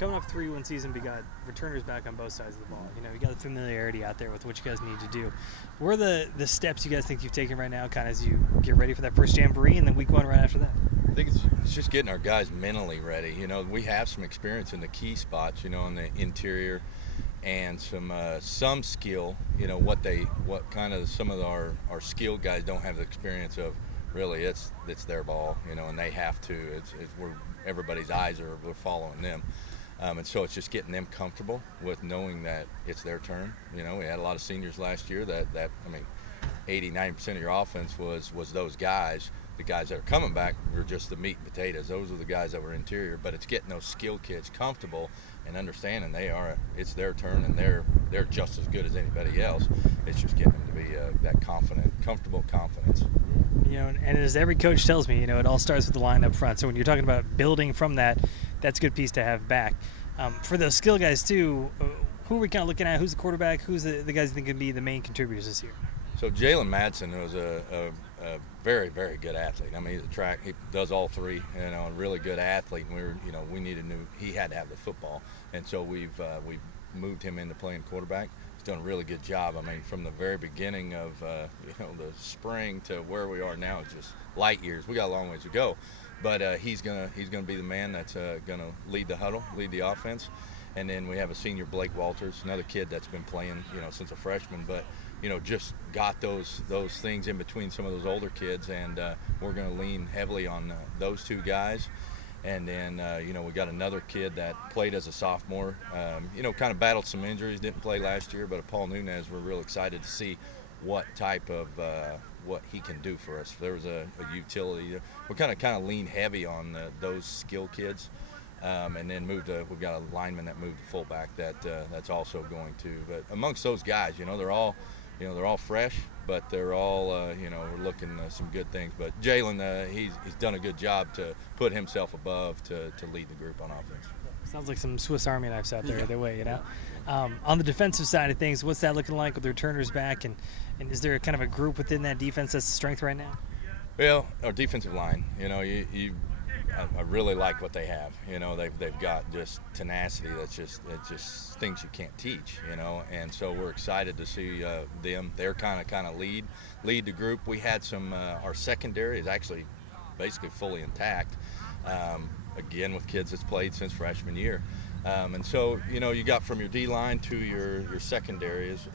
coming off 3-1 season, we got returners back on both sides of the ball. You got the familiarity out there with what you guys need to do. What are the steps you guys think you've taken right now, kind of as you get ready for that first jamboree and then week one right after that? I think it's just getting our guys mentally ready. We have some experience in the key spots, in the interior, and some skill. What kind of some of our skilled guys don't have the experience of. Really, it's their ball, and they have to. Everybody's eyes we're following them, and so it's just getting them comfortable with knowing that it's their turn. We had a lot of seniors last year that 80-90% of your offense was those guys. The guys that are coming back were just the meat and potatoes. Those are the guys that were interior, but it's getting those skilled kids comfortable and understanding it's their turn and they're just as good as anybody else. It's just getting them to be that comfortable confidence. And as every coach tells me, it all starts with the line up front. So when you're talking about building from that, that's a good piece to have back. For those skill guys too, who are we kind of looking at? Who's the quarterback? Who's the guys that think can be the main contributors this year? So Jalen Madsen was a very, very good athlete. He's a track. He does all three. A really good athlete. And we needed he had to have the football, and so we've moved him into playing quarterback. He's done a really good job. From the very beginning of the spring to where we are now, it's just light years. We got a long ways to go, but he's gonna be the man that's gonna lead the huddle, lead the offense. And then we have a senior, Blake Walters, another kid that's been playing since a freshman, but just got those things in between some of those older kids, and we're going to lean heavily on those two guys. And then we got another kid that played as a sophomore, kind of battled some injuries, didn't play last year, but Paul Nunez, we're real excited to see what type of what he can do for us. There was a utility. We're kind of lean heavy on those skill kids. And then we've got a lineman that moved to fullback that's also going to. But amongst those guys, they're all fresh, but they're all, we're looking some good things. But Jalen, he's done a good job to put himself above to lead the group on offense. Sounds like some Swiss Army knives out there, either way, On the defensive side of things, what's that looking like with the returners back? And is there kind of a group within that defense that's the strength right now? Well, our defensive line, I really like what they have. They've got just tenacity. It's just things you can't teach. And so we're excited to see them. They're kind of lead the group. We had our secondary is actually basically fully intact. Again, with kids that's played since freshman year. And so you got from your D line to your secondary is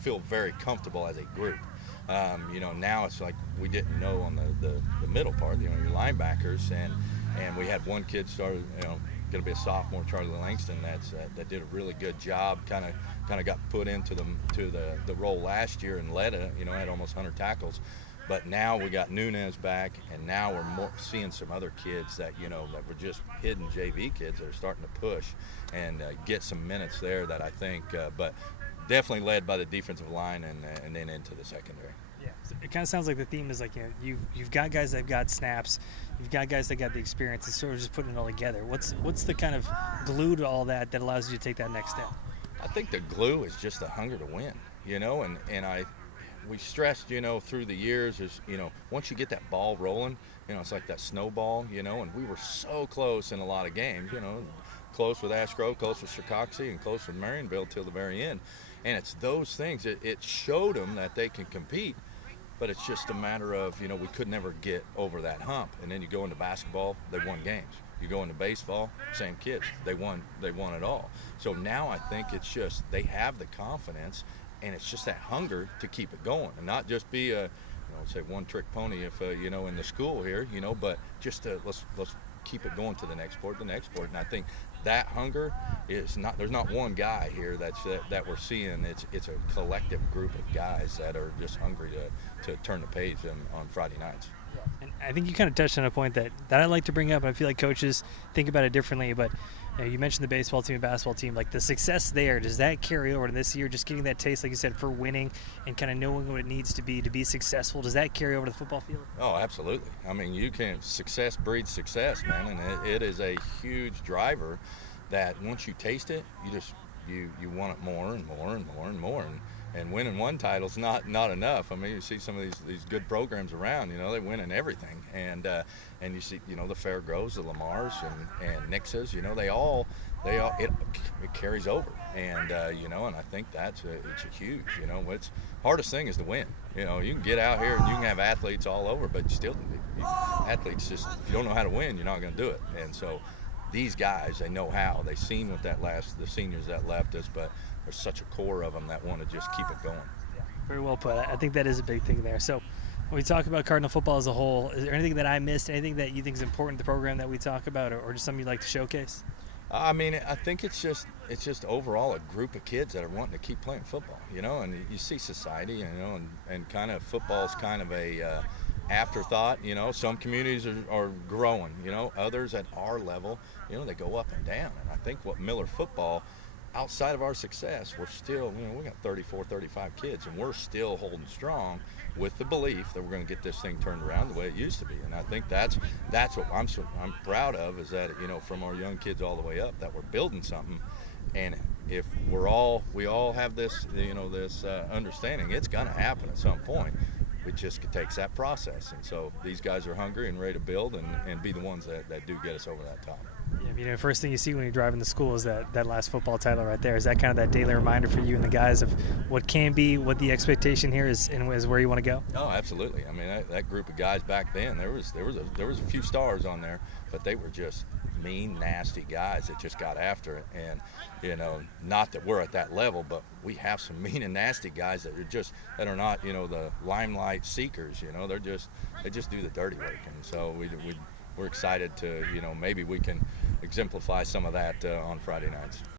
feel very comfortable as a group. Now it's like we didn't know on the middle part, your linebackers, and we had one kid started, going to be a sophomore, Charlie Langston, that did a really good job, kind of got put into the role last year and led it, had almost 100 tackles. But now we got Nunez back, and now we're seeing some other kids that that were just hidden JV kids that are starting to push and get some minutes there that I think, but definitely led by the defensive line and then into the secondary. Yeah, so it kind of sounds like the theme is like you've got guys that got snaps, you've got guys that got the experience, and sort of just putting it all together. What's the kind of glue to all that allows you to take that next step? I think the glue is just the hunger to win, and we stressed, through the years is, once you get that ball rolling, it's like that snowball, and we were so close in a lot of games, close with Ash Grove, close with Chicoxy, and close with Marionville till the very end. And it's those things. It showed them that they can compete, but it's just a matter of, we could never get over that hump. And then you go into basketball, they won games. You go into baseball, same kids. They won it all. So now I think it's just they have the confidence, and it's just that hunger to keep it going and not just be a, say one-trick pony if, in the school here, but just let's keep it going to the next sport. And I think that hunger is not, there's not one guy here that we're seeing. It's a collective group of guys that are just hungry to turn the page on Friday nights. And I think you kind of touched on a point that I like to bring up. I feel like coaches think about it differently, but you mentioned the baseball team and basketball team. Like the success there, does that carry over to this year? Just getting that taste, like you said, for winning and kind of knowing what it needs to be successful. Does that carry over to the football field? Oh, absolutely. Success breeds success, man, and it is a huge driver that once you taste it, you want it more and more and more and more. And winning one title's not enough. I mean, you see some of these good programs around. You know, they win in everything, and you see, you know, the Fairgroves, the Lamars, and Nixas. You know, it carries over, and you know, and I think it's a huge. You know, what's hardest thing is to win. You know, you can get out here and you can have athletes all over, but athletes just, if you don't know how to win, you're not going to do it. And so these guys, they know how. They've seen what the seniors that left us, but there's such a core of them that want to just keep it going. Very well put. I think that is a big thing there. So when we talk about Cardinal football as a whole, is there anything that I missed, anything that you think is important to the program that we talk about, or just something you'd like to showcase? I mean, I think it's just overall a group of kids that are wanting to keep playing football, you know, and you see society, you know, and kind of football's kind of a afterthought, you know. Some communities are growing, you know, others at our level, you know, they go up and down. And I think what Miller football, outside of our success, we're still, you know, we got 34, 35 kids, and we're still holding strong with the belief that we're going to get this thing turned around the way it used to be. And I think that's what I'm proud of, is that, you know, from our young kids all the way up, that we're building something. And if we all have this, you know, this understanding, it's going to happen at some point. It just takes that process. And so these guys are hungry and ready to build and be the ones that do get us over that top. Yeah, you know, first thing you see when you're driving to school is that last football title right there. Is that kind of that daily reminder for you and the guys of what can be, what the expectation here is, and is where you want to go? Oh, absolutely. I mean, that group of guys back then, there was a few stars on there, but they were just mean, nasty guys that just got after it. And, you know, not that we're at that level, but we have some mean and nasty guys that are not, you know, the limelight seekers. You know, they just do the dirty work. And so we're excited to, you know, maybe we can exemplify some of that on Friday nights.